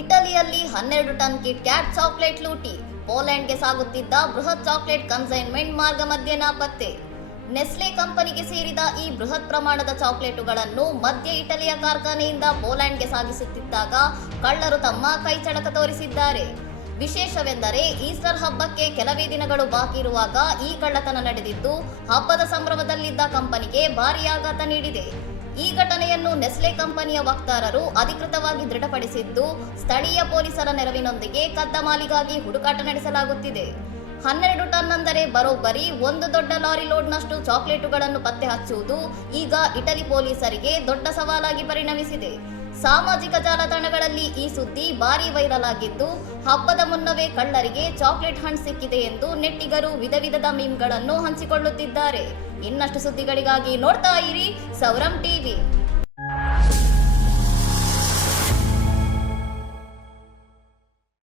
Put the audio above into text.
ಇಟಲಿಯಲ್ಲಿ 12 ton kit cat chocolate ಲೂಟಿ. ಪೋಲೆಂಡ್ಗೆ ಸಾಗುತ್ತಿದ್ದ ಬೃಹತ್ chocolate consignment ಮಾರ್ಗ ಮಧ್ಯೆ ನಾಪತ್ತೆ. ನೆಸ್ಲೆ ಕಂಪನಿಗೆ ಸೇರಿದ ಈ ಬೃಹತ್ ಪ್ರಮಾಣದ ಚಾಕ್ಲೇಟುಗಳನ್ನು ಮಧ್ಯ ಇಟಲಿಯ ಕಾರ್ಖಾನೆಯಿಂದ ಪೋಲೆಂಡ್ಗೆ ಸಾಗಿಸುತ್ತಿದ್ದಾಗ ಕಳ್ಳರು ತಮ್ಮ ಕೈಚಳಕ ತೋರಿಸಿದ್ದಾರೆ. ವಿಶೇಷವೆಂದರೆ ಈಸ್ಟರ್ ಹಬ್ಬಕ್ಕೆ ಕೆಲವೇ ದಿನಗಳು ಬಾಕಿ ಇರುವಾಗ ಈ ಕಳ್ಳತನ ನಡೆದಿದ್ದು ಹಬ್ಬದ ಸಂಭ್ರಮದಲ್ಲಿದ್ದ ಕಂಪನಿಗೆ ಭಾರೀ ಆಘಾತ ನೀಡಿದೆ. ಈ ಘಟನೆಯನ್ನು ನೆಸ್ಲೆ ಕಂಪನಿಯ ವಕ್ತಾರರು ಅಧಿಕೃತವಾಗಿ ದೃಢಪಡಿಸಿದ್ದು, ಸ್ಥಳೀಯ ಪೊಲೀಸರ ನೆರವಿನೊಂದಿಗೆ ಕದ್ದ ಮಾಲಿಗಾಗಿ ಹುಡುಕಾಟ ನಡೆಸಲಾಗುತ್ತಿದೆ. 12 ಟನ್ ಅಂದರೆ ಬರೋಬ್ಬರಿ ಒಂದು ದೊಡ್ಡ ಲಾರಿ ಲೋಡ್ನಷ್ಟು ಚಾಕ್ಲೇಟುಗಳನ್ನು ಪತ್ತೆ ಹಚ್ಚುವುದು ಈಗ ಇಟಲಿ ಪೊಲೀಸರಿಗೆ ದೊಡ್ಡ ಸವಾಲಾಗಿ ಪರಿಣಮಿಸಿದೆ. ಸಾಮಾಜಿಕ ಜಾಲತಾಣಗಳಲ್ಲಿ ಈ ಸುದ್ದಿ ಭಾರೀ ವೈರಲ್ ಆಗಿದ್ದು, ಹಬ್ಬದ ಮುನ್ನವೇ ಕಳ್ಳರಿಗೆ ಚಾಕ್ಲೇಟ್ ಹಣ್ಣು ಸಿಕ್ಕಿದೆ ಎಂದು ನೆಟ್ಟಿಗರು ವಿಧ ವಿಧದ ಮೀಮ್ಗಳನ್ನು ಹಂಚಿಕೊಳ್ಳುತ್ತಿದ್ದಾರೆ. ಇನ್ನಷ್ಟು ಸುದ್ದಿಗಳಿಗಾಗಿ ನೋಡ್ತಾ ಇರಿ ಸೌರಂ ಟಿವಿ.